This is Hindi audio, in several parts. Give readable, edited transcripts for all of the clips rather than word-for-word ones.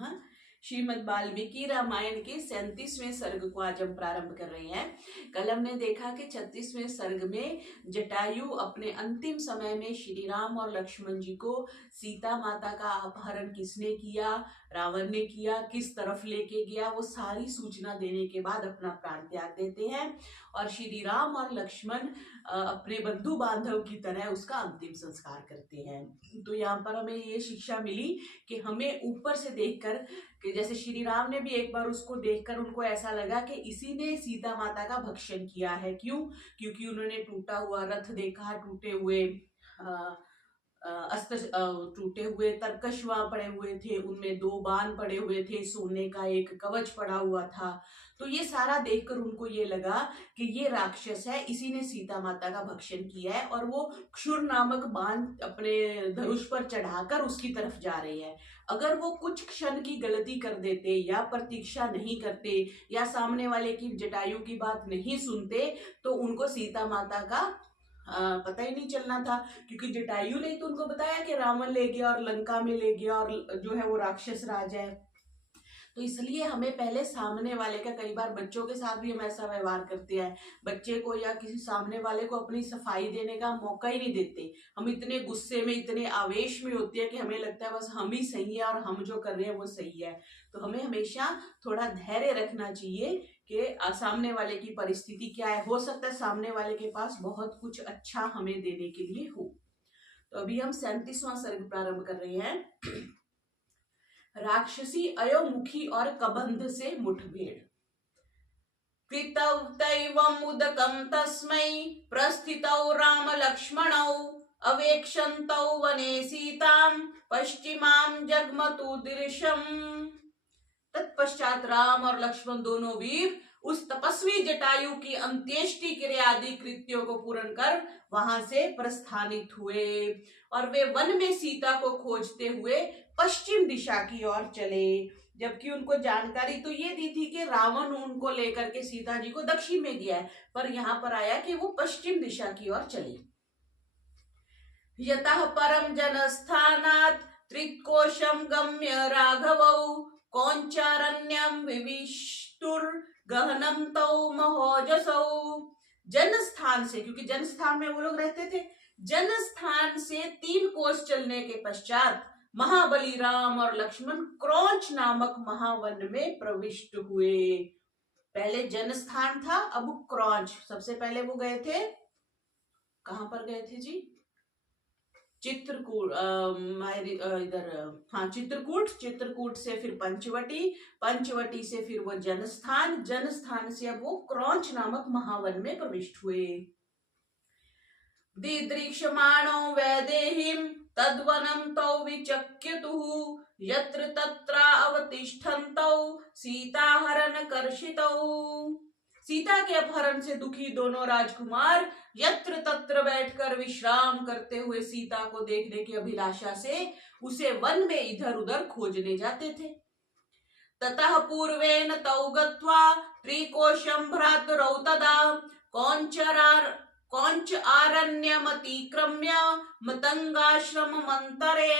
नमः। श्रीमद् वाल्मीकि रामायण के 37वें सर्ग को आज हम प्रारंभ कर रहे हैं। कल हमने देखा कि 36वें सर्ग में जटायु अपने अंतिम समय में श्री राम और लक्ष्मण जी को सीता माता का अपहरण किसने किया, रावण ने किया, किस तरफ लेके गया, वो सारी सूचना देने के बाद अपना प्राण त्याग देते हैं और श्री राम और लक्ष्मण अपने बंधु बांधव की तरह उसका अंतिम संस्कार करते हैं। तो यहाँ पर हमें ये शिक्षा मिली कि हमें ऊपर से देखकर, कि जैसे श्री राम ने भी एक बार उसको देखकर उनको ऐसा लगा कि इसी ने सीता माता का भक्षण किया है। क्यों? क्योंकि उन्होंने टूटा हुआ रथ देखा, टूटे हुए अस्त्र, टूटे हुए तरकश वहां पड़े हुए थे, उनमें 2 बाण पड़े हुए थे, सोने का एक कवच पड़ा हुआ था। तो ये सारा देखकर उनको ये लगा कि ये राक्षस है, इसी ने सीता माता का भक्षण किया है और वो क्षुर नामक बाण अपने धनुष पर चढ़ाकर उसकी तरफ जा रहे हैं। अगर वो कुछ क्षण की गलती कर देते या प्रतीक्षा नहीं करते या सामने वाले की, जटायु की बात नहीं सुनते तो उनको सीता माता का पता ही नहीं चलना था। क्योंकि जटायु ने तो उनको बताया कि रावण ले गया और लंका में ले गया और जो है वो राक्षस राज है। तो इसलिए हमें पहले सामने वाले का, कई बार बच्चों के साथ भी हम ऐसा व्यवहार करते हैं, बच्चे को या किसी सामने वाले को अपनी सफाई देने का मौका ही नहीं देते। हम इतने गुस्से में, इतने आवेश में होते हैं कि हमें लगता है बस हम ही सही है और हम जो कर रहे हैं वो सही है। तो हमें हमेशा थोड़ा धैर्य रखना चाहिए कि सामने वाले की परिस्थिति क्या है। हो सकता है सामने वाले के पास बहुत कुछ अच्छा हमें देने के लिए हो। तो अभी हम 37वां सर्ग प्रारंभ कर रहे हैं। राक्षसी अयोमुखी और कबंध से मुठभेड़। कृतौ तैवम् उदकं तस्मै प्रस्थितौ राम लक्ष्मणौ अवेक्षन्तौ वने सीतां पश्चिमां जग्मतु दृश्यम्। तत्पश्चात राम और लक्ष्मण दोनों वीर उस तपस्वी जटायु की अंत्येष्टि क्रिया आदि कृत्यों को पूर्ण कर वहां से प्रस्थानित हुए और वे वन में सीता को खोजते हुए पश्चिम दिशा की ओर चले। जबकि उनको जानकारी तो ये दी थी कि रावण उनको लेकर के सीता जी को दक्षिण में गया है, पर यहाँ पर आया कि वो पश्चिम दिशा की ओर चले। यतः परम जनस्थानात् त्रिकोशम गम्य राघवौ कौंचारण्यम विविष्टुर गहनम तौ महोजसौ। जनस्थान से, क्योंकि जनस्थान में वो लोग रहते थे, जनस्थान से 3 कोस चलने के पश्चात महाबली राम और लक्ष्मण क्रौंच नामक महावन में प्रविष्ट हुए। पहले जनस्थान था, अब क्रौंच। सबसे पहले वो गए थे, कहां पर गए थे जी? चित्रकूट, चित्रकूट से फिर पंचवटी, पंचवटी से फिर वो जनस्थान, जनस्थान से अब वो क्रौंच नामक महावन में प्रविष्ट हुए। दिदृक्षमाणो वैदेहीं तद्वनं तौ विचक्यतुः यत्र तत्र अवतिष्ठन्तौ सीताहरण कर्षितौ। सीता के अपहरण से दुखी दोनों राजकुमार यत्र तत्र बैठकर विश्राम करते हुए सीता को देखने की अभिलाषा से उसे वन में इधर उधर खोजने जाते थे। ततः पूर्वेन तौ गत्वा त्रिकोशं भ्रातरौ तदा कौंच आरण्यमतिक्रम्य मतंगाश्रममंतरे।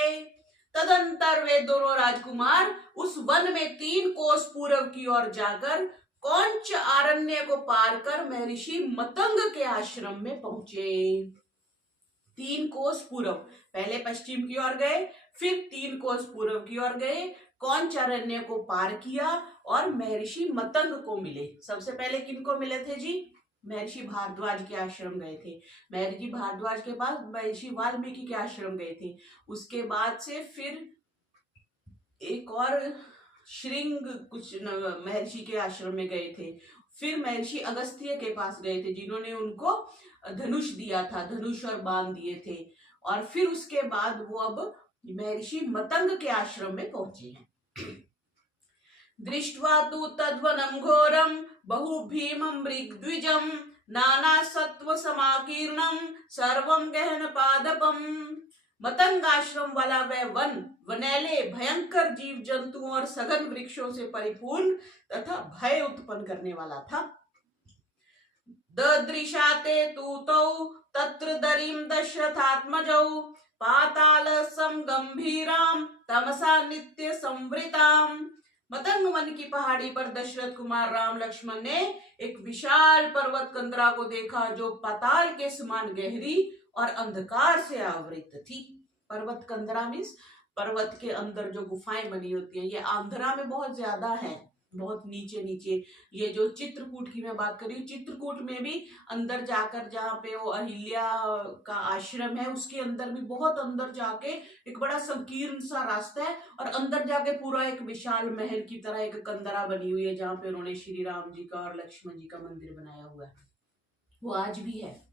तदंतर वे दोनों राजकुमार उस वन में 3 कोस पूर्व की ओर जाकर कौंच आरण्य को पार कर महर्षि मतंग के आश्रम में पहुंचे। 3 कोस पूर्व, पहले पश्चिम की ओर गए, फिर 3 कोस पूर्व की ओर गए, कौंच आरण्य को पार किया और महर्षि मतंग को मिले। सबसे पहले किनको मिले थे जी? महर्षि भारद्वाज के आश्रम गए थे। महर्षि भारद्वाज के पास महर्षि वाल्मीकि के आश्रम गए थे। उसके बाद से फिर एक और श्रृंग कुछ महर्षि के आश्रम में गए थे। फिर महर्षि अगस्त्य के पास गए थे, जिन्होंने उनको धनुष दिया था, धनुष और बाण दिए थे। और फिर उसके बाद वो अब महर्षि मतंग के आश्रम में पहुंचे हैं। दृष्ट्वा तु तद्वनं घोरं बहुभीमं मृगद्विजं नाना सत्व समाकीर्णं सर्वं गहन पादपम्। मतंग आश्रम वाला वह वन वनैले, भयंकर जीव जंतुओं और सघन वृक्षों से परिपूर्ण तथा भय उत्पन्न करने वाला था। ददृशाते तू तौ तत्र दरीं दशरथात्मजौ पाताल सम गंभीराम तमसा नित्य संवृताम। मतंग वन की पहाड़ी पर दशरथ कुमार राम लक्ष्मण ने एक विशाल पर्वत कंदरा को देखा जो पाताल के समान गहरी और अंधकार से आवृत थी। पर्वत कंदरा मीन्स पर्वत के अंदर जो गुफाएं बनी होती हैं, ये आंध्रा में बहुत ज्यादा है, बहुत नीचे नीचे। ये जो चित्रकूट की मैं बात कर रही हूँ, चित्रकूट में भी अंदर जाकर जहाँ पे वो अहिल्या का आश्रम है उसके अंदर भी बहुत अंदर जाके एक बड़ा संकीर्ण सा रास्ता है और अंदर जाके पूरा एक विशाल महल की तरह एक कंदरा बनी हुई है जहाँ पे उन्होंने श्री राम जी का और लक्ष्मण जी का मंदिर बनाया हुआ है, वो आज भी है।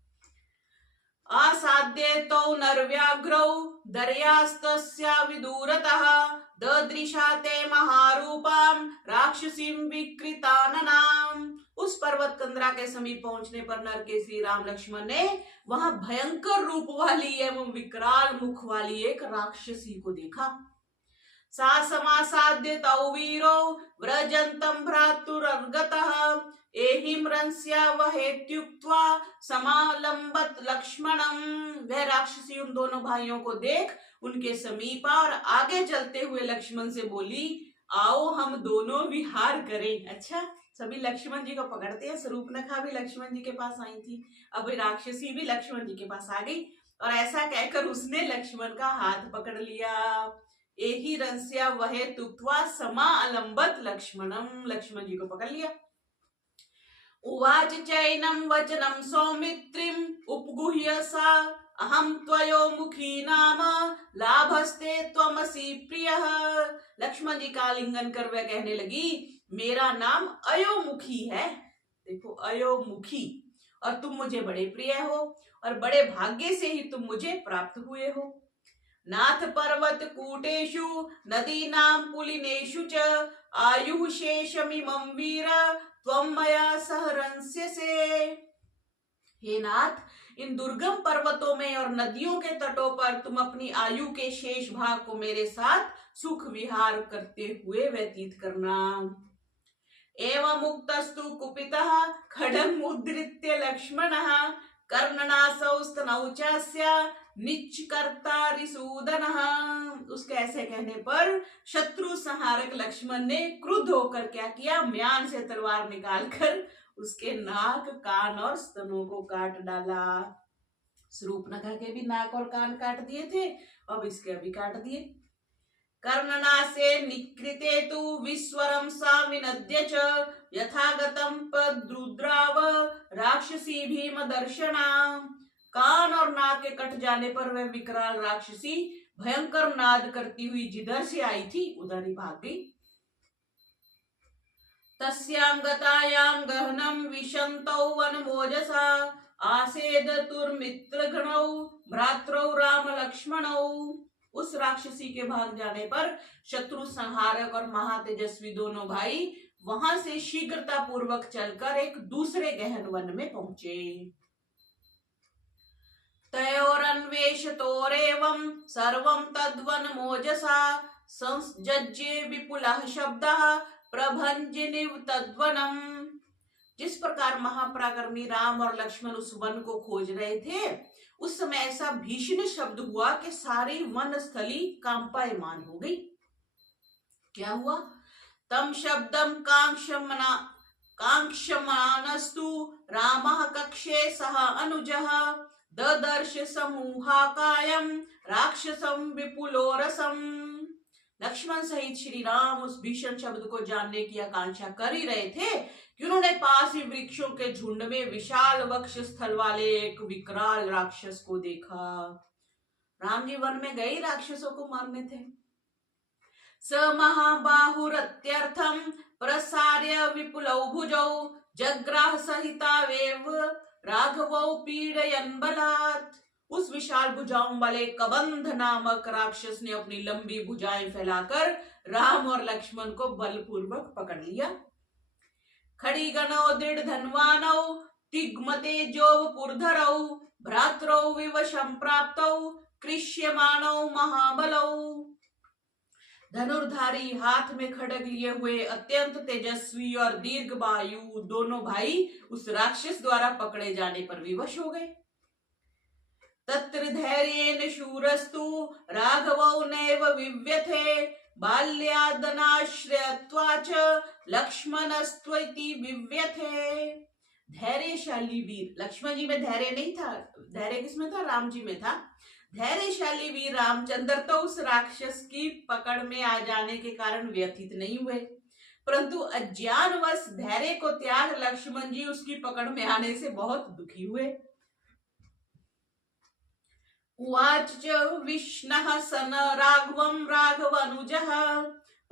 आसाद्य तो नरव्याघ्रौ दर्यास्तस्या विदूरतः ददृशा ते महारूपाम राक्षसीं विकृताननाम। उस पर्वत कंदरा के समीप पहुंचने पर नर के श्री राम लक्ष्मण ने वहां भयंकर रूप वाली एवं विकराल मुख वाली एक राक्षसी को देखा। सा समासाद्य तौ वीरो व्रजन्तम भ्रातुरर्गतः एहिम्रंस्या वहेत्युक्त्वा समालंबत लक्ष्मणम। वह राक्षसी उन दोनों भाइयों को देख उनके समीप और आगे चलते हुए लक्ष्मण से बोली, आओ हम दोनों विहार करें। अच्छा, सभी लक्ष्मण जी को पकड़ते हैं। शूर्पणखा भी लक्ष्मण जी के पास आई थी, अब राक्षसी भी लक्ष्मण जी के पास आ गई और ऐसा कहकर उसने लक्ष्मण का हाथ पकड़ लिया। एही रंस्या वहे तुक्त्वा समा अलंबत लक्ष्मणम, लक्ष्मण जी को पकड़ लिया। उवाच चैनम वचनम सौमित्रिम उपगुह्य सा अहम त्वयोमुखी नाम लाभस्ते त्वमसि प्रियः। लक्ष्मण जी का आलिंगन कर वह कहने लगी, मेरा नाम अयोमुखी है, देखो अयोमुखी, और तुम मुझे बड़े प्रिय हो और बड़े भाग्य से ही तुम मुझे प्राप्त हुए हो। नाथ पर्वत कूटेषु नदीनां पुलिनेषु च आयुः शेषमिमं वीर त्वं मया सह रंस्यसे। हे नाथ, इन दुर्गम पर्वतों में और नदियों के तटों पर तुम अपनी आयु के शेष भाग को मेरे साथ सुख विहार करते हुए व्यतीत करना। एवं मुक्तस्तु कुपितः खड्गं उद्धृत्य लक्ष्मणः कर्णनासौ स्तनौ चास्य निच्चकर्ता रिसूदनः। उसके ऐसे कहने पर शत्रु संहारक लक्ष्मण ने क्रुद्ध होकर क्या किया, म्यान से तलवार निकालकर उसके नाक, कान और स्तनों को काट डाला। शूर्पणखा के भी नाक और कान काट दिए थे, अब इसके भी काट दिए। कर्णनासे निकृते तु विस्वरं सा विनद्य च यथागतं पद्रुद्राव राक्षसी भीम दर्शना। कान और नाक के कट जाने पर वह विकराल राक्षसी भयंकर नाद करती हुई जिधर से आई थी उधर ही भाग गई। तस्यां गतायां गहनं विशन्तौ वनमोजसा आसेद तुर्मित्रगणौ भ्रात्रौ राम लक्ष्मणौ। उस राक्षसी के भाग जाने पर शत्रु संहारक और महातेजस्वी दोनों भाई वहां से शीघ्रता पूर्वक चलकर एक दूसरे गहन वन में पहुंचे। तयोरन्वेषतोरेवं सर्वं तद्वन मोजसा संजज्ञे विपुलः शब्दः प्रभंजनिव तद्वनम्। जिस प्रकार महापराक्रमी राम और लक्ष्मण उस वन को खोज रहे थे, उस समय ऐसा भीषण शब्द हुआ कि सारी वन स्थली कांपायमान हो गई। क्या हुआ? तम शब्दम कांक्षमानस्तु रामः कक्षे सह अनुजः ददर्श समूहाकायं राक्षसं विपुलोरसम। लक्ष्मण सहित श्री राम उस भीषण शब्द को जानने की आकांक्षा कर ही रहे थे कि उन्होंने पास ही वृक्षों के झुंड में विशाल वक्ष स्थल वाले एक विकराल राक्षस को देखा। राम जी वन में गए राक्षसों को मारने थे। स महाबाहुरत्यर्थं प्रसार्य विपुलौ भुजौ जग्राह सहितावेव राघवौ पीडयन् बलात्। उस विशाल भुजाओं वाले कबंध नामक राक्षस ने अपनी लंबी भुजाएं फैलाकर राम और लक्ष्मण को बलपूर्वक पकड़ लिया। खड़ीगणौ दृढ़ धनवानौ तिग्मते जोवपुरधरौ भ्रात्रौ विवशं प्राप्तौ कृष्यमाणौ महाबलौ। धनुर्धारी हाथ में खड्ग लिए हुए अत्यंत तेजस्वी और दीर्घायु दोनों भाई उस राक्षस द्वारा पकड़े जाने पर विवश हो गए। तत्र धैर्येण शूरस्तु राघवो नैव विव्यथे बाल्यादनाश्रयत्वाच लक्ष्मणस्त्वइति विव्यथे। धैर्यशाली वीर, लक्ष्मण जी में धैर्य नहीं था, धैर्य किसमें था? राम जी में था। धैर्यशाली वीर रामचंद्र तो उस राक्षस की पकड़ में आ जाने के कारण व्यथित नहीं हुए, परंतु अज्ञानवश धैर्य को त्याग लक्ष्मण जी उसकी पकड़ में आने से बहुत दुखी हुए। उवाच विष्णः सन राघवं राघवनुजः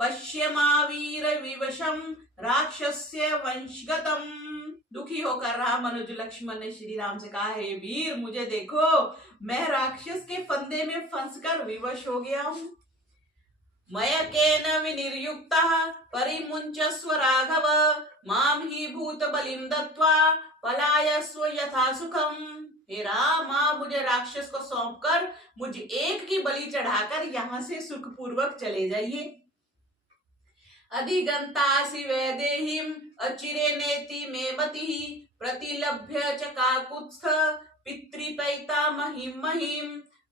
पश्यमावीर विवशं राक्षस्य वंशगतम्। दुखी होकर राम अनुज लक्ष्मण ने श्री राम से कहा, हे वीर मुझे देखो, मैं राक्षस के फंदे में फंसकर विवश हो गया हूं। मयकेन विनिर्युक्तः परिमुञ्चस्व राघव मां हि भूत बलिं दत्वा पलायस्व यथा सुखम। हे राम, आप मुझे राक्षस को सौंपकर मुझ एक की बलि चढ़ाकर यहाँ से सुखपूर्वक चले जाइए। अधिगंतासि वैदेहीं अचिरे नेति मे मतिः प्रतिलभ्य च काकुत्स्थ पितृपैतामहीं महीं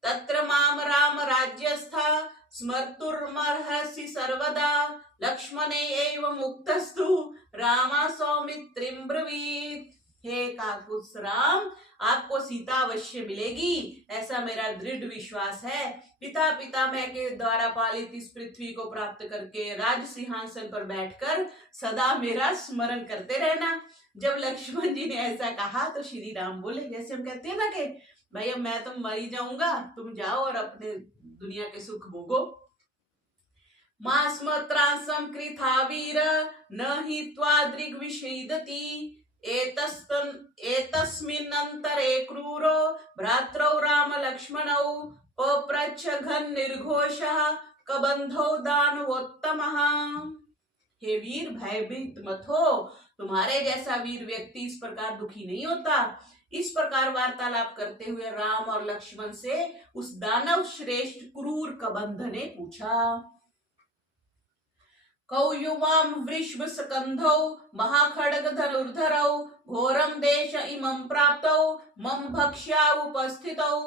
तत्र माम राम राज्यस्था स्मर्तुर्मर्हसि सर्वदा लक्ष्मणे एव मुक्तस्तु रामा सौमित्रिं ब्रवीत। हे काकुत्स राम, आपको सीता अवश्य मिलेगी, ऐसा मेरा दृढ़ विश्वास है। पिता पितामह के द्वारा पालित इस पृथ्वी को प्राप्त करके राज सिंहासन पर बैठकर सदा मेरा स्मरण करते रहना। जब लक्ष्मण जी ने ऐसा कहा तो श्री राम बोले, जैसे हम कहते हैं ना कि भाई अब मैं तो मर ही जाऊंगा, तुम जाओ और अपने दुनिया के सुख भोगो। मास्मत्रांसं कृथा वीर न हि त्वादृग् विषीदति एतस्मिन्नन्तरे क्रूरो भ्रात्रौ राम लक्ष्मणौ पप्रच्छ घन निर्घोषः कबंधौ दानवोत्तमः। हे वीर, भयभीत मत हो, तुम्हारे जैसा वीर व्यक्ति इस प्रकार दुखी नहीं होता। इस प्रकार वार्तालाप करते हुए राम और लक्ष्मण से उस दानव श्रेष्ठ क्रूर कबंध ने पूछा। कौयुवाम वृषभ स्कंधौ महाखड्ग धनुर्धरौ घोरम देश इमं प्राप्तौ मम भक्ष्या उपस्थितौ।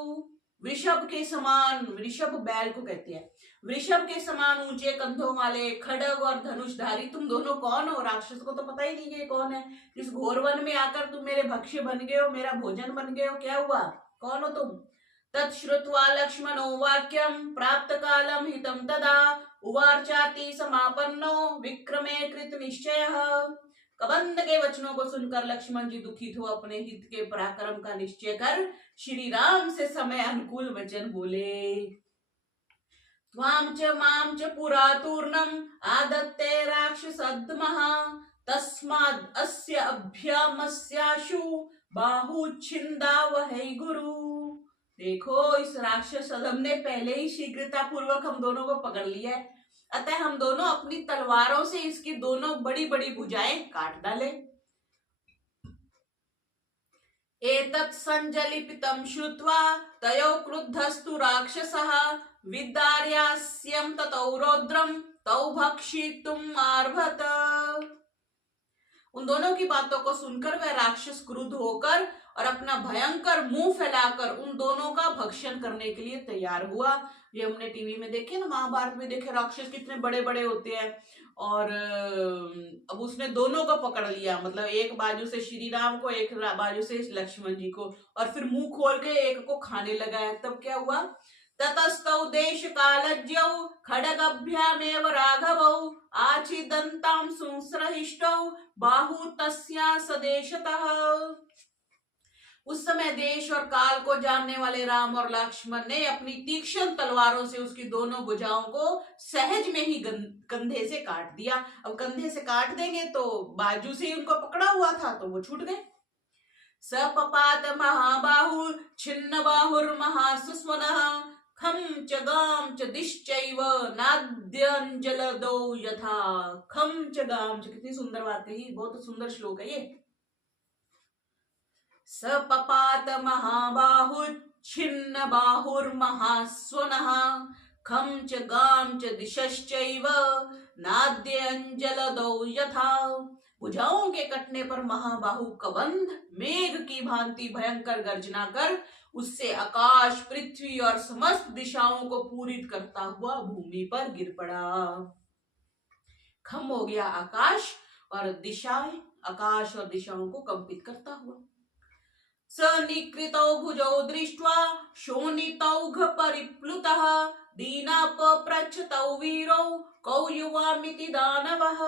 वृषभ के समान, वृषभ बैल को कहते हैं, वृषभ के समान ऊंचे कंधों वाले खड्ग और धनुषधारी तुम दोनों कौन हो? राक्षस को तो पता ही नहीं है कौन है। इस घोर वन में आकर तुम मेरे भक्ष्य बन गए हो, मेरा भोजन बन गए हो, क्या हुआ? कौन हो तुम? तत्श्रुत्वा लक्ष्मणो वाक्यं प्राप्त कालम हितं तदा उवाचाति समापन्नो विक्रमे कृत निश्चयः। कबंध के वचनों को सुनकर लक्ष्मण जी दुखित हो अपने हित के पराक्रम का निश्चय कर श्री राम से समय अनुकूल वचन बोले। त्वां च मां च पुरातूर्णम् आदत्ते राक्षसद्मः तस्माद् अस्य अभ्यामस्याशु बाहुच्छिन्दावहै गुरु। देखो, इस राक्षस अधम ने पहले ही शीघ्रता पूर्वक हम दोनों को पकड़ लिया है, अतः हम दोनों अपनी तलवारों से इसकी दोनों बड़ी बड़ी भुजाएं काट डाले। एतत् संजलिपितं श्रुत्वा तयो क्रुद्धस्तु राक्षसः विदार्यास्यं ततौ रौद्रं तौ भक्षितुम् आरभत। उन दोनों की बातों को सुनकर वह राक्षस क्रुद्ध होकर और अपना भयंकर मुंह फैलाकर उन दोनों का भक्षण करने के लिए तैयार हुआ। ये हमने टीवी में देखे ना, महाभारत में देखे, राक्षस कितने बड़े बड़े होते हैं। और अब उसने दोनों को पकड़ लिया, मतलब एक बाजू से श्री राम को, एक बाजू से लक्ष्मण जी को, और फिर मुंह खोल के एक को खाने लगा है। तब क्या हुआ? ततस्तौ देश कालज्ञौ खड्गभ्यामेव राघवौ आचिदन्तां सुंसृहिष्टौ बाहु तस्या सदेशतः। उस समय देश और काल को जानने वाले राम और लक्ष्मण ने अपनी तीक्ष्ण तलवारों से उसकी दोनों भुजाओं को सहज में ही कंधे से काट दिया। अब कंधे से काट देंगे तो बाजू से ही उनको पकड़ा हुआ था तो वो छूट गए। सपपात महाबाहु छिन्न बाहुर्महासुस्वनः खम च गाम च दिश्चैव नाद्यंजलदौ यथा। खम च गाम च, कितनी सुंदर बात कही, बहुत सुंदर श्लोक है ये। सपपात महाबाहु छिन्न बाहुर्महास्वनः खम च गाम च दिशश्चैव नाद्यंजलदौ यथा। भुजाओं के कटने पर महाबाहु कबंध मेघ की भांति भयंकर गर्जना कर उससे आकाश, पृथ्वी और समस्त दिशाओं को पूरित करता हुआ भूमि पर गिर पड़ा। खम हो गया आकाश और दिशाएं, आकाश और दिशाओं को कंपित करता हुआ। सनिकृतौ भुजौ दृष्ट्वा शोणितौघ परिप्लुतः दीनापप्रच्छतौ वीरौ कौ युवामिति दानवः।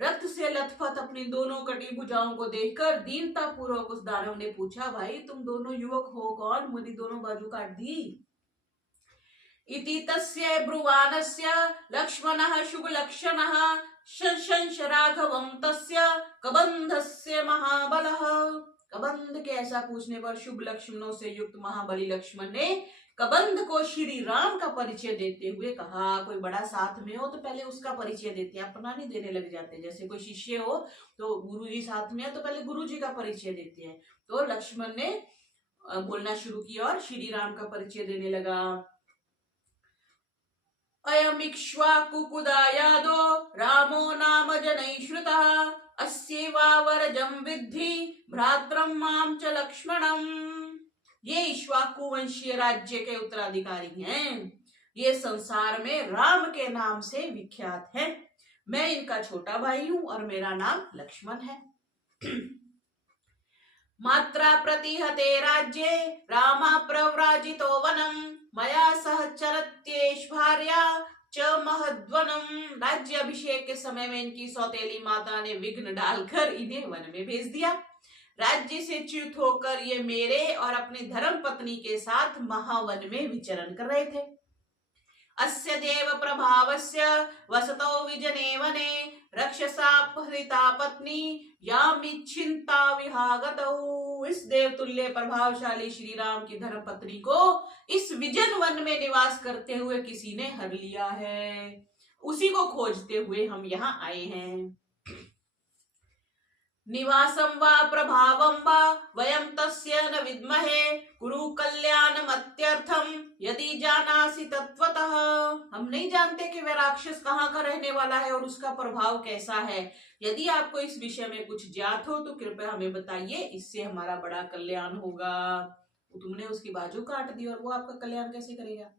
रक्त से लथपथ अपनी दोनों कटी भुजाओं को देखकर दीनता पूर्वक उस दानव ने पूछा, भाई तुम दोनों युवक हो कौन, मेरी दोनों बाजू काट दी। इति तस्य ब्रुवानस्य लक्ष्मणः शुभलक्षणः शंश राघवं तस्य कबंधस्य महाबलः। कबंध के ऐसा पूछने पर शुभ लक्षणों से युक्त महाबली लक्ष्मण ने कबंध को श्री राम का परिचय देते हुए कहा, कोई बड़ा साथ में हो तो पहले उसका परिचय देते हैं, अपना नहीं देने लग जाते। जैसे कोई शिष्य हो तो गुरुजी साथ में है तो पहले गुरुजी का परिचय देते हैं। तो लक्ष्मण ने बोलना शुरू किया और श्री राम का परिचय देने लगा। अयमिक्ष्वाकुकुदायादो रामो नाम जनैः श्रुतः अस्यैवावरजं विद्धि भ्रात्रं मां च लक्ष्मणम्। ये इक्ष्वाकु वंशीय राज्य के उत्तराधिकारी हैं। ये संसार में राम के नाम से विख्यात हैं। मैं इनका छोटा भाई हूं और मेरा नाम लक्ष्मण है। मात्रा प्रतिहते राज्ये रामा प्रव्राजितो वनम मया सह चरत्येष भार्या च महद्वनम। राज्य अभिषेक के समय में इनकी सौतेली माता ने विघ्न डालकर इन्हें वन में भेज दिया। राज्य से च्युत होकर ये मेरे और अपनी धर्म पत्नी के साथ महावन में विचरण कर रहे थे। अस्य देव प्रभावस्य वसतो विजने वने रक्षसापहृता पत्नी यामिच्छिन्ता विहागतौ। इस देवतुल्य प्रभावशाली श्री राम की धर्म पत्नी को इस विजन वन में निवास करते हुए किसी ने हर लिया है। उसी को खोजते हुए हम यहाँ आए हैं। निवासं वा प्रभावं वा वयं तस्य न विद्महे कुरु कल्याणमत्यर्थं यदि जानासि तत्वतः। हम नहीं जानते कि वह राक्षस कहाँ का रहने वाला है और उसका प्रभाव कैसा है। यदि आपको इस विषय में कुछ ज्ञात हो तो कृपया हमें बताइए, इससे हमारा बड़ा कल्याण होगा। तो तुमने उसकी बाजू काट दी और वो आपका कल्याण कैसे करेगा।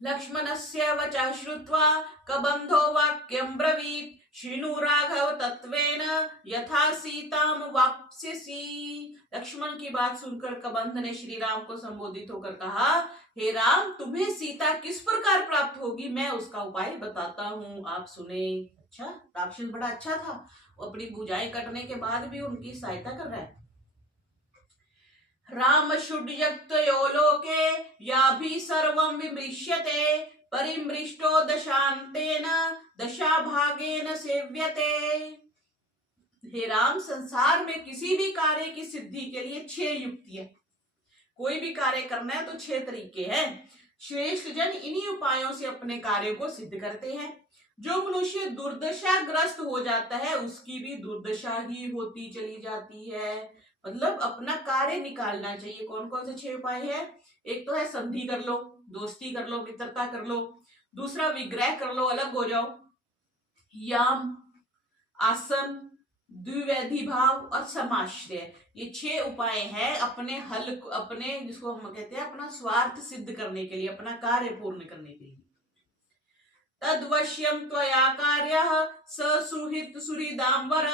लक्ष्मणस्य वचः श्रुत्वा कबन्धो वाक्यं ब्रवीत् शृणु राघव तत्वेन यथा सीताम वाप्स्यसि। लक्ष्मण की बात सुनकर कबंध ने श्री राम को संबोधित होकर कहा, हे राम, तुम्हें सीता किस प्रकार प्राप्त होगी, मैं उसका उपाय बताता हूँ, आप सुने। अच्छा, राक्षस बड़ा अच्छा था, वो अपनी भुजाएं कटने के बाद भी उनकी सहायता कर रहा है। राम शुड्यक्तयो लोके याभि सर्वं विमृश्यते परिमृष्टो दशान्तेन दशाभागेन सेव्यते। हे राम, संसार में किसी भी कार्य की सिद्धि के लिए 6 युक्ति है। कोई भी कार्य करना है तो 6 तरीके हैं। श्रेष्ठ जन इन्हीं उपायों से अपने कार्य को सिद्ध करते हैं। जो मनुष्य दुर्दशाग्रस्त हो जाता है उसकी भी दुर्दशा ही होती चली जाती है। मतलब अपना कार्य निकालना चाहिए। कौन कौन से 6 उपाय है? एक तो है संधि कर लो, दोस्ती कर लो, मित्रता कर लो। दूसरा विग्रह कर लो, अलग हो जाओ। याम, आसन, द्विवेदी भाव और समाश्रय, ये 6 उपाय हैं अपने जिसको हम कहते हैं अपना स्वार्थ सिद्ध करने के लिए, अपना कार्य पूर्ण करने के लिए। तद्वश्यं त्वया कार्यः ससुहित सुहृदाम्बर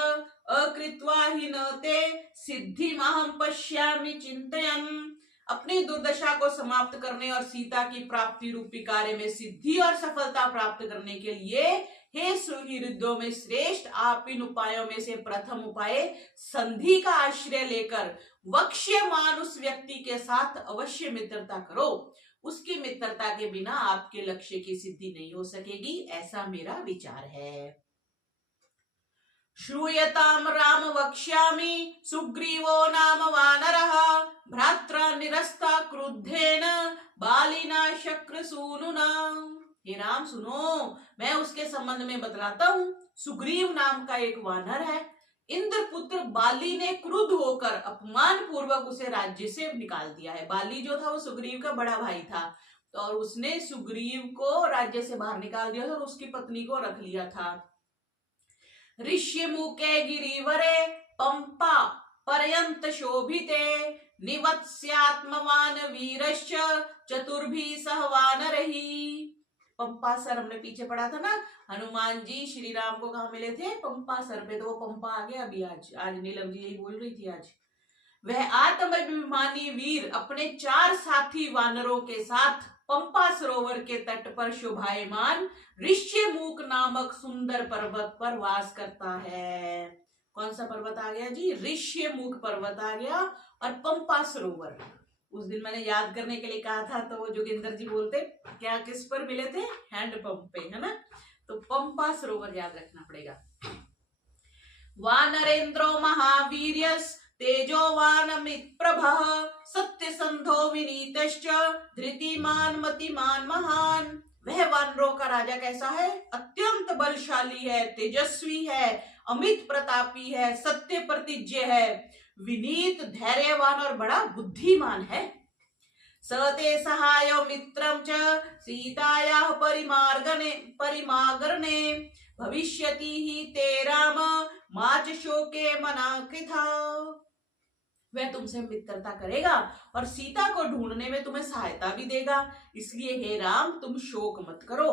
अकृत्वा हि न ते सिद्धिमहं पश्यामि चिन्तयन्। अपनी दुर्दशा को समाप्त करने और सीता की प्राप्ति रूपी कार्य में सिद्धि और सफलता प्राप्त करने के लिए हे सुहृदों में श्रेष्ठ, आप इन उपायों में से प्रथम उपाय संधि का आश्रय लेकर वक्ष्यमान उस व्यक्ति के साथ अवश्य मित्रता करो। उसकी मित्रता के बिना आपके लक्ष्य की सिद्धि नहीं हो सकेगी, ऐसा मेरा विचार है। श्रूयताम राम वक्ष्यामि सुग्रीवो नाम वानरः भ्रात्रा निरस्ता क्रुद्धेन बालिना शक्रसूनुना। हे राम सुनो, मैं उसके संबंध में बतलाता हूँ। सुग्रीव नाम का एक वानर है। इंद्रपुत्र बाली ने क्रुद्ध होकर अपमान पूर्वक उसे राज्य से निकाल दिया है। बाली जो था वो सुग्रीव का बड़ा भाई था, तो और उसने सुग्रीव को राज्य से बाहर निकाल दिया था और उसकी पत्नी को रख लिया था। ऋष्यमुखे गिरिवरे पंपा पर्यंत शोभिते निवत्स्यात्मवान वीरश्च चतुर्भि सह वानरहि। पंपासर हमने पीछे पढ़ा था ना, हनुमान जी श्री राम को कहा मिले थे? पंपासर पे। तो वो पंपा आ गया अभी। आज नीलम जी यही बोल रही थी। आज वह आत्माभिमानी वीर अपने 4 साथी वानरों के साथ पंपा सरोवर के तट पर शोभायमान ऋष्यमूक नामक सुंदर पर्वत पर वास करता है। कौन सा पर्वत आ गया जी? ऋष्यमूक पर्वत आ गया। और पंपा सरोवर उस दिन मैंने याद करने के लिए कहा था, तो वो जोगिंदर जी बोलते क्या किस पर मिले थे? हैंडपंप पे, है ना। तो पंपा सरोवर याद रखना पड़ेगा। वानरेंद्रो महावीर्यस् तेजोवानमित प्रभः सत्यसंधो विनीतश्च धृतिमान मतिमान महान। वह वानरों का राजा कैसा है? अत्यंत बलशाली है, तेजस्वी है, अमित प्रतापी है, सत्य प्रतिज्ञ है, विनीत, धैर्यवान और बड़ा बुद्धिमान है। सते सहाय मित्रं च सीतायाः परिमार्गणे भविष्यति ही ते राम माच शोके मना कृथा। वह तुमसे मित्रता करेगा और सीता को ढूंढने में तुम्हें सहायता भी देगा, इसलिए हे राम तुम शोक मत करो।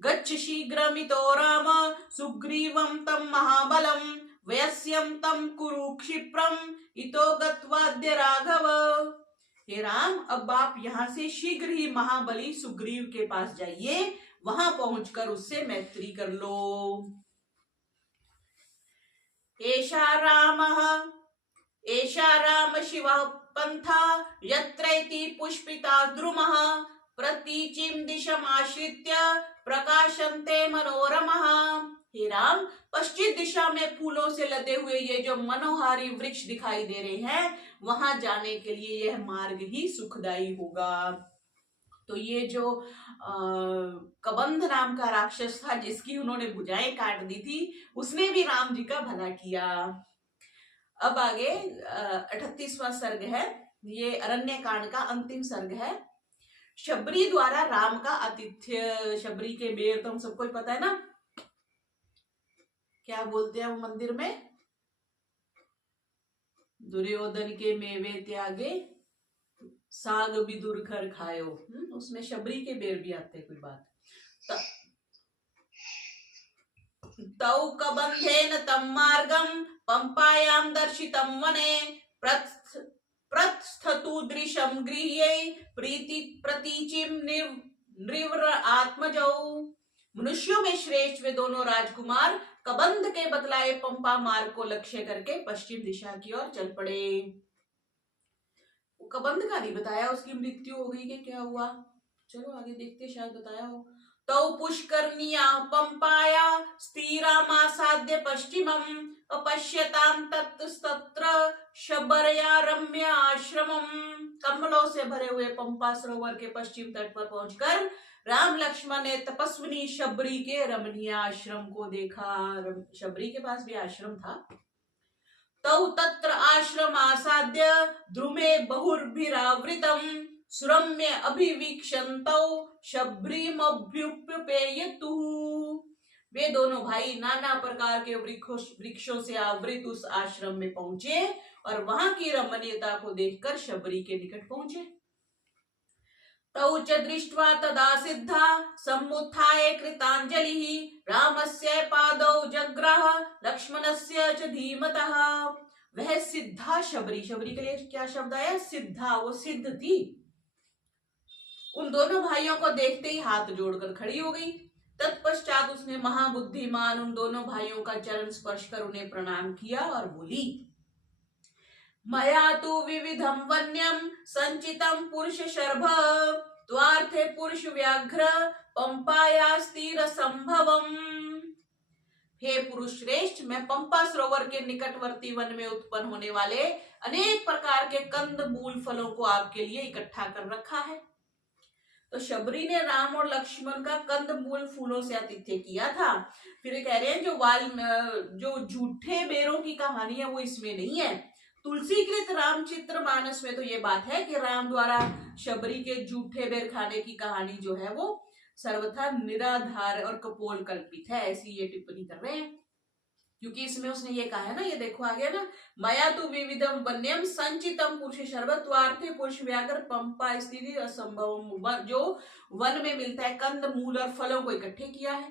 गच्छ शीघ्रमितो राम सुग्रीवं तम महाबलम वयस्यं तम कुरु क्षिप्रम इतो गत्वाद्य राघव। हे राम अब आप यहाँ से शीघ्र ही महाबली सुग्रीव के पास जाइए, वहां पहुंचकर उससे मैत्री कर लो। एषा राम शिवः पंथा यत्रैति पुष्पिता द्रुमः प्रतीचिं दिशमाश्रित्य प्रकाशन्ते मनोरमः। हे राम पश्चिम दिशा में फूलों से लदे हुए ये जो मनोहारी वृक्ष दिखाई दे रहे हैं, वहां जाने के लिए यह मार्ग ही सुखदायी होगा। तो ये जो कबंध नाम का राक्षस था जिसकी उन्होंने भुजाएं काट दी थी, उसने भी राम जी का भला किया। अब आगे 38वां सर्ग है, ये अरण्य कांड का अंतिम सर्ग है। शबरी द्वारा राम का आतिथ्य। शबरी के बेर तो हम सबको ही पता है ना, क्या बोलते हैं वो मंदिर में? दुर्योधन के मेवे त्यागे साग विदुर कर खायो। उसमें शबरी के बेर भी आते हैं। कोई बात तौ कबंधेन तम मार्गम पंपायाम दर्शितम वने प्रस्थतु दृशम गृह्ये प्रतीचिम निर्व्र आत्मजौ। मनुष्यों में श्रेष्ठ वे दोनों राजकुमार कबंध के बतलाए पंपा मार्ग को लक्ष्य करके पश्चिम दिशा की ओर चल पड़े। कबंध का नहीं बताया, उसकी मृत्यु हो गई कि क्या हुआ? चलो आगे देखते, शायद बताया हो। तौ पुष्करनिया पंपाया स्थिरामासाद्य पश्चिमम् अपश्यतां तत्र शबरया रम्य आश्रमम्। कमलों से भरे हुए पंपा सरोवर के पश्चिम तट पर पहुंचकर राम लक्ष्मण ने तपस्विनी शबरी के रमणीय आश्रम को देखा। शबरी के पास भी आश्रम था। तौ तत्र आश्रम आसाद्य द्रुमे बहुर्भिरावृतम सुरम्य अभिवीक्षन्तौ शबरीमभ्युपपेयतु। वे दोनों भाई नाना प्रकार के वृक्षों से आवृत उस आश्रम में पहुंचे और वहां की रमणीयता को देखकर शबरी के निकट पहुंचे। तौ च दृष्ट्वा तदा सिद्धा सम्मुत्थाय कृतांजलिः रामस्य पादौ जग्राह लक्ष्मणस्य च धीमतः। वह सिद्धा शबरी, शबरी के लिए क्या शब्द आया? सिद्धा, वो सिद्ध थी। उन दोनों भाइयों को देखते ही हाथ जोड़कर खड़ी हो गई। तत्पश्चात उसने महाबुद्धिमान उन दोनों भाइयों का चरण स्पर्श कर उन्हें प्रणाम किया और बोली, मया तु विविधम वन्यम संचितम पुरुष शर्भ त्वार्थे पुरुष व्याघ्र पंपाया स्थिर संभवम। हे पुरुष श्रेष्ठ, मैं पंपा सरोवर के निकटवर्ती वन में उत्पन्न होने वाले अनेक प्रकार के कंद मूल फलों को आपके लिए इकट्ठा कर रखा है। तो शबरी ने राम और लक्ष्मण का कंद मूल फूलों से आतिथ्य किया था। फिर कह रहे हैं जो झूठे बेरों की कहानी है वो इसमें नहीं है। तुलसीकृत रामचित्र मानस में तो ये बात है कि राम द्वारा शबरी के झूठे बेर खाने की कहानी जो है वो सर्वथा निराधार और कपोल कल्पित है, ऐसी ये टिप्पणी कर रहे हैं। क्योंकि इसमें उसने ये कहा है ना, ये देखो आ गया ना, मया तु विविधम वन्यम संचितम पुरुष सर्वत्वार्थे पुरुष व्याघ्र पंपा स्थिति असंभव, जो वन में मिलता है कंद मूल और फलों को इकट्ठे किया है।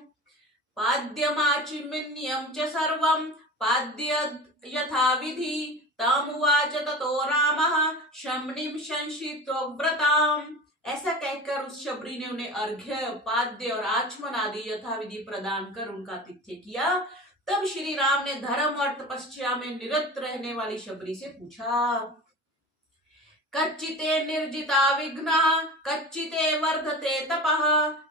पाद्यमाचिमिन्यम च सर्वम पाद्य यथा विधि तमुवाच ततो रामः शमनीम संशितव्रताम। ऐसा कहकर उस शबरी ने उन्हें अर्घ्य पाद्य और आचमन आदि यथाविधि प्रदान कर उनका आतिथ्य किया। तब श्री राम ने धर्म और तपस्या में निरत रहने वाली शबरी से पूछा, कच्चिते निर्जिता विघ्ना कच्चिते वर्धते तपः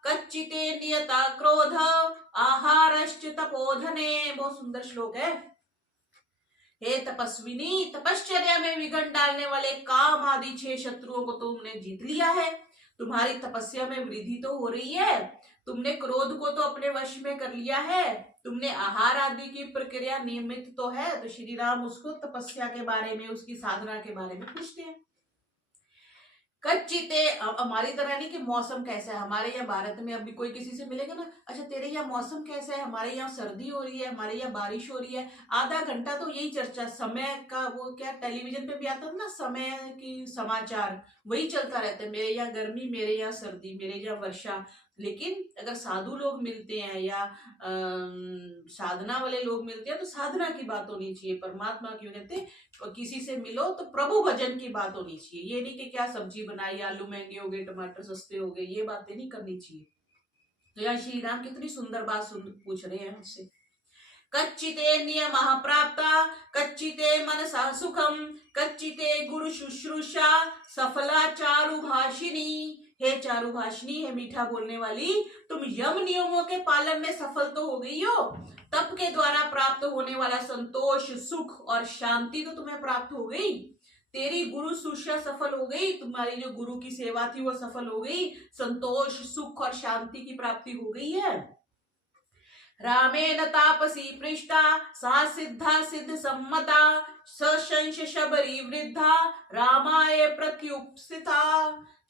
कच्चिते नियता क्रोध आहारश्च तपोधने। बहुत सुंदर श्लोक है। हे तपस्विनी, तपश्चर्या में विघ्न डालने वाले काम आदि 6 शत्रुओं को तुमने जीत लिया है। तुम्हारी तपस्या में वृद्धि तो हो रही है, तुमने क्रोध को तो अपने वश में कर लिया है, तुमने आहार आदि की प्रक्रिया नियमित तो है। तो श्री राम उसको तपस्या के बारे में, उसकी साधना के बारे में पूछते हैं। कच्चिते, हमारी तरह नहीं कि मौसम कैसा है, हमारे यहाँ भारत में अभी कोई किसी से मिलेगा ना, अच्छा तेरे यहाँ मौसम कैसा है, हमारे यहाँ सर्दी हो रही है, हमारे यहाँ बारिश हो रही है, आधा घंटा तो यही चर्चा, समय का वो क्या टेलीविजन पे भी आता है ना, समय की समाचार, वही चलता रहता है, मेरे यहाँ गर्मी, मेरे यहाँ सर्दी, मेरे यहाँ वर्षा। लेकिन अगर साधु लोग मिलते हैं या साधना वाले लोग मिलते हैं तो साधना की बात होनी चाहिए, परमात्मा क्यों कहते हैं, और किसी से मिलो तो प्रभु भजन की बात होनी चाहिए। ये नहीं कि क्या सब्जी बनाई, आलू महंगे हो गए, टमाटर सस्ते हो गए, ये बातें नहीं करनी चाहिए। तो यहाँ श्री राम कितनी सुंदर बात पूछ रहे हैं हमसे। कच्चिते नियमः प्राप्ता कच्चिते मनसा सुखम कच्चिते गुरु शुश्रूषा सफला चारुभाषिनी। हे चारुभाषिनी, है मीठा बोलने वाली, तुम यम नियमों के पालन में सफल तो हो गई हो, तप के द्वारा प्राप्त होने वाला संतोष, सुख और शांति तो तुम्हें प्राप्त हो गई, तेरी गुरु शुश्रूषा सफल हो गई, तुम्हारी जो गुरु की सेवा थी वो सफल हो गई, संतोष, सुख और शांति की प्राप्ति हो गई है। रामेण तापसी पृष्ठा सा सिद्धा सिद्ध सम्मता सशंश शबरी वृद्धा रामाय प्रत्युपस्थिता।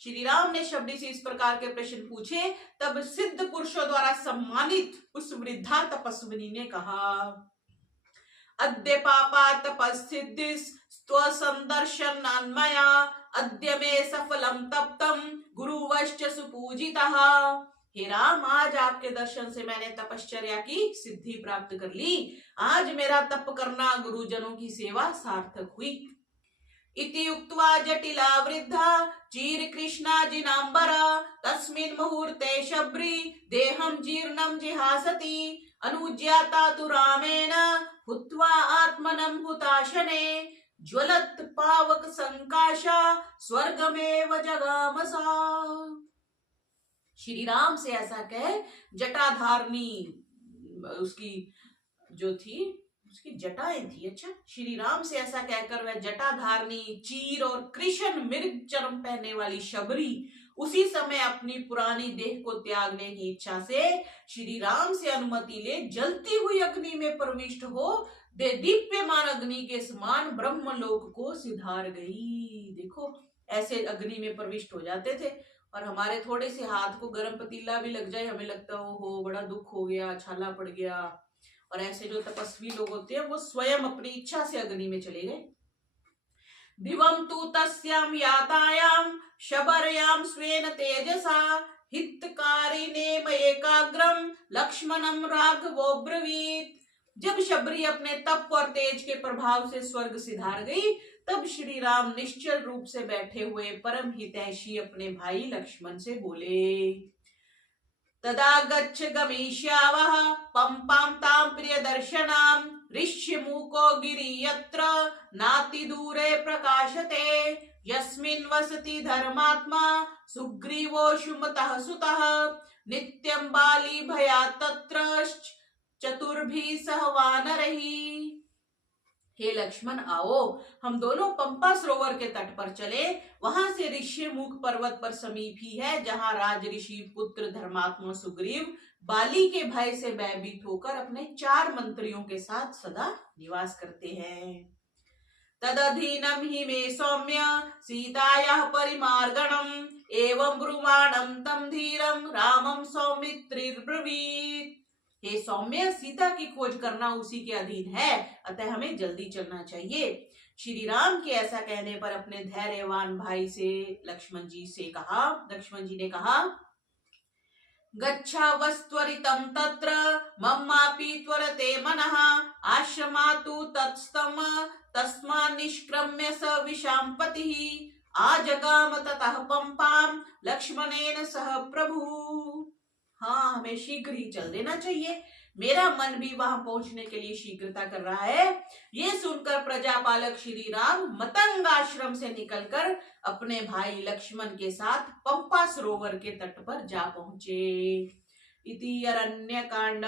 श्री राम ने शबरी से इस प्रकार के प्रश्न पूछे, तब सिद्ध पुरुषों द्वारा सम्मानित उस वृद्धा तपस्विनी ने कहा, अद्य पापा तपस्सिद्धिस् त्वसंदर्शनान्मया अद्य मे सफलम तप्तम गुरुवश्च सुपूजितः। हे राम, आज आपके दर्शन से मैंने तपश्चर्या की सिद्धि प्राप्त कर ली, आज मेरा तप करना, गुरुजनों की सेवा सार्थक हुई। इति उक्त्वा जटिला वृद्धा चीर कृष्णा जिनांबरा तस्मिन् मुहूर्ते शबरी देहं जीर्णं जिहासति अनुज्ञाता तु रामेण हुत्वा आत्मनं हुताशने ज्वलत् पावक संकाशा स्वर्गमेव जगामसा। श्री राम से ऐसा कह जटाधारणी, उसकी जो थी उसकी जटाएं थी, अच्छा, श्री राम से ऐसा कहकर वह जटाधारणी चीर और कृष्ण मृग चर्म पहनने वाली शबरी उसी समय अपनी पुरानी देह को त्यागने की इच्छा से श्री राम से अनुमति ले जलती हुई अग्नि में प्रविष्ट हो दे दीप्यमान अग्नि के समान ब्रह्मलोक को सिधार गई। देखो, ऐसे अग्नि में प्रविष्ट हो जाते थे, और हमारे थोड़े से हाथ को गर्म पतीला भी लग जाए, हमें लगता हो बड़ा दुख हो गया, छाला पड़ गया। और ऐसे जो तपस्वी लोग होते हैं वो स्वयं अपनी इच्छा से अग्नि में चले गए। दिवम तु तस्याम यातायाम शबरयाम स्वेन तेजसा हितकारिणे मयेकाग्रम लक्ष्मणम राघवो ब्रवीत। जब शबरी अपने तप और तेज के प्रभाव से स्वर्ग सिधार गई, तब श्री राम निश्चल रूप से बैठे हुए परम हितैषी अपने भाई लक्ष्मण से बोले, तदा गच्छ गमिष्यावः पंपां तां प्रियदर्शनां ऋष्यमूको गिरि यत्र नाति दूरे प्रकाशते यस्मिन् वसति धर्मात्मा सुग्रीवो सुमतः सुतः नित्यं बाली भयात् तत्र चतुर्भिः सह वानरैः। हे लक्ष्मण, आओ हम दोनों पंपा सरोवर के तट पर चले, वहां से ऋष्यमुख पर्वत पर समीप ही है जहां राज ऋषि पुत्र धर्मात्मा सुग्रीव बाली के भय से भयभीत होकर अपने 4 मंत्रियों के साथ सदा निवास करते हैं। तदधीनम हि मे सौम्य सीतायाः परिमार्गणम एवं ब्रुवाणम तम धीरम रामम सौमित्रिर्ब्रवीत्। हे सौम्य, सीता की खोज करना उसी के अधीन है, अतः हमें जल्दी चलना चाहिए। श्री राम के ऐसा कहने पर अपने धैर्यवान भाई से लक्ष्मण जी ने कहा, गच्छावस्त्वरितं तत्र मम्मापि त्वरते मनः आश्रमातु तत्स्तम तस्मात् निष्क्रम्य स विशाम्पतिः आजगाम ततः पंपाम लक्ष्मणेन सह प्रभु। हाँ, हमें शीघ्र ही चल देना चाहिए, मेरा मन भी वहां पहुंचने के लिए शीघ्रता कर रहा है। ये सुनकर प्रजापालक श्री राम मतंग आश्रम से निकलकर अपने भाई लक्ष्मण के साथ पंपा सरोवर के तट पर जा पहुंचे। इति अरण्य कांड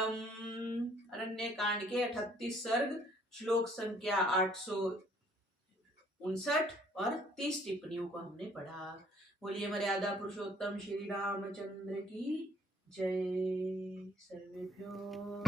के 38 सर्ग, श्लोक संख्या 859 और 30 टिप्पणियों को हमने पढ़ा। बोलिए मर्यादा पुरुषोत्तम श्री रामचंद्र की जय। सर्वेभ्यो